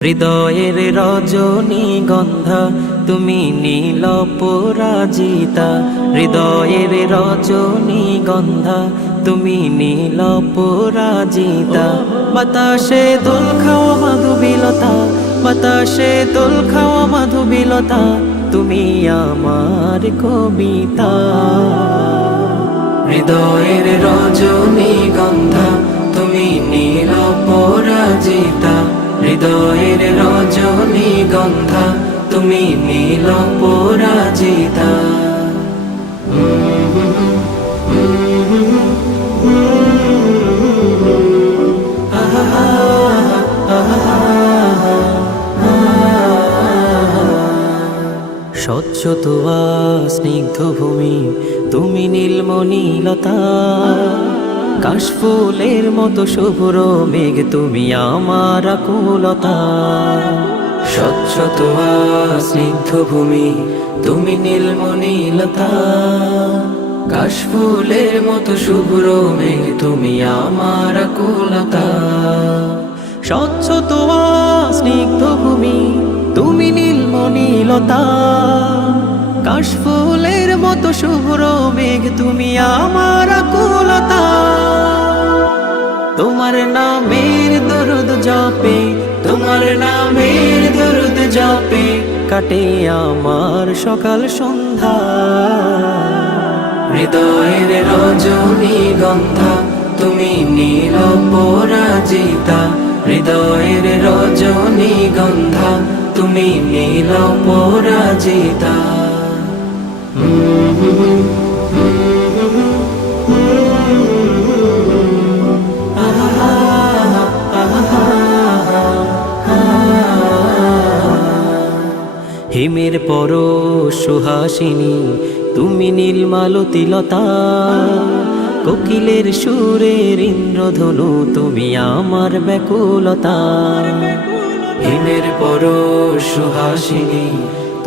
হৃদয়ের রজনীগন্ধা তুমি নীল পরাজিতা, হৃদয়ের রজনীগন্ধা তুমি নীল পরাজিতা। বাতাসে দোল খাওয়া মাধুবিলতা, বাতাসে দোল খাওয়া মাধুবিলতা, তুমি আমার কবিতা। হৃদয়ের রজনীগন্ধা তুমি নীল পরাজিতা, হৃদয়ের রজনীগন্ধা তুমি নীল পরাজিতা। স্বচ্ছ তোয়া স্নিগ্ধ ভূমি তুমি নীলমণিলতা, কাশফুলের মতো শুভ্র মেঘ তুমি আমার আকুলতা। স্বচ্ছ তোয়া স্নিগ্ধ ভূমি তুমি নীলমণিলতা, কাশফুলের মতো শুভ্র মেঘ তুমি আমার আকুলতা। স্বচ্ছ তোয়া স্নিগ্ধ ভূমি তুমি নীলমণিলতা, কাশফুলের মতো শুভ্র মেঘ তুমি আমার আকুলতা। তোমার নামের দরুদ জপে, তোমার নামের দরুদ জপে কাটে আমার সকাল সন্ধ্যা। হৃদয়ের রজনীগন্ধা তুমি নীল পরাজিতা, হৃদয়ের রজনীগন্ধা তুমি নীল পরাজিতা। হিমের পরশ সুহাসিনী তুমি নীলমালতিলতা, কোকিলের সুরের ইন্দ্রধনু তুমি আমার ব্যাকুলতা। হিমের পরশ সুহাসিনী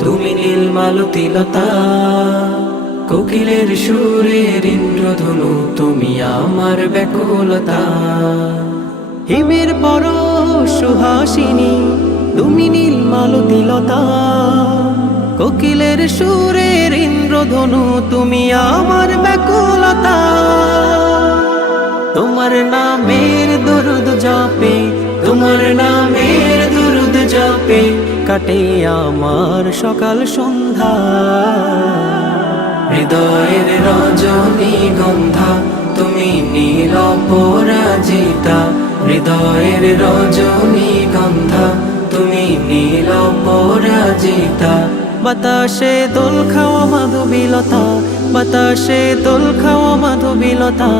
তুমি নীলমালতিলতা, কোকিলের সুরের ইন্দ্রধনু তুমি আমার ব্যাকুলতা। হিমের পরশ সুহাসিনী তুমি নীলমালতিলতা, কোকিলের সুরের ইন্দ্রধনু তুমি আমার ব্যাকুলতা। তোমার নামের দরুদ জপে, তোমার নামের দরুদ জপে কাটে আমার সকাল সন্ধ্যা। হৃদয়ের রজনীগন্ধা তুমি নীল পরাজিতা, হৃদয়ের রজনীগন্ধা তুমি নীল পরাজিতা। বাতাসে দোল খাওয়া মাধুবিলতা, বাতাসে দোল খাওয়া মাধুবিলতা,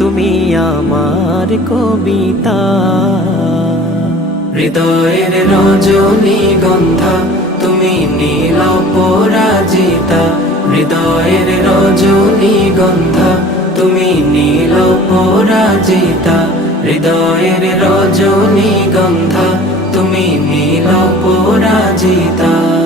তুমি আমার কবিতা। হৃদয়ের রজনীগন্ধা তুমি নীল পরাজিতা, হৃদয়ের রজনীগন্ধা তুমি নীল পরাজিতা, হৃদয়ের রজনীগন্ধা তুমি নীল পরাজিতা।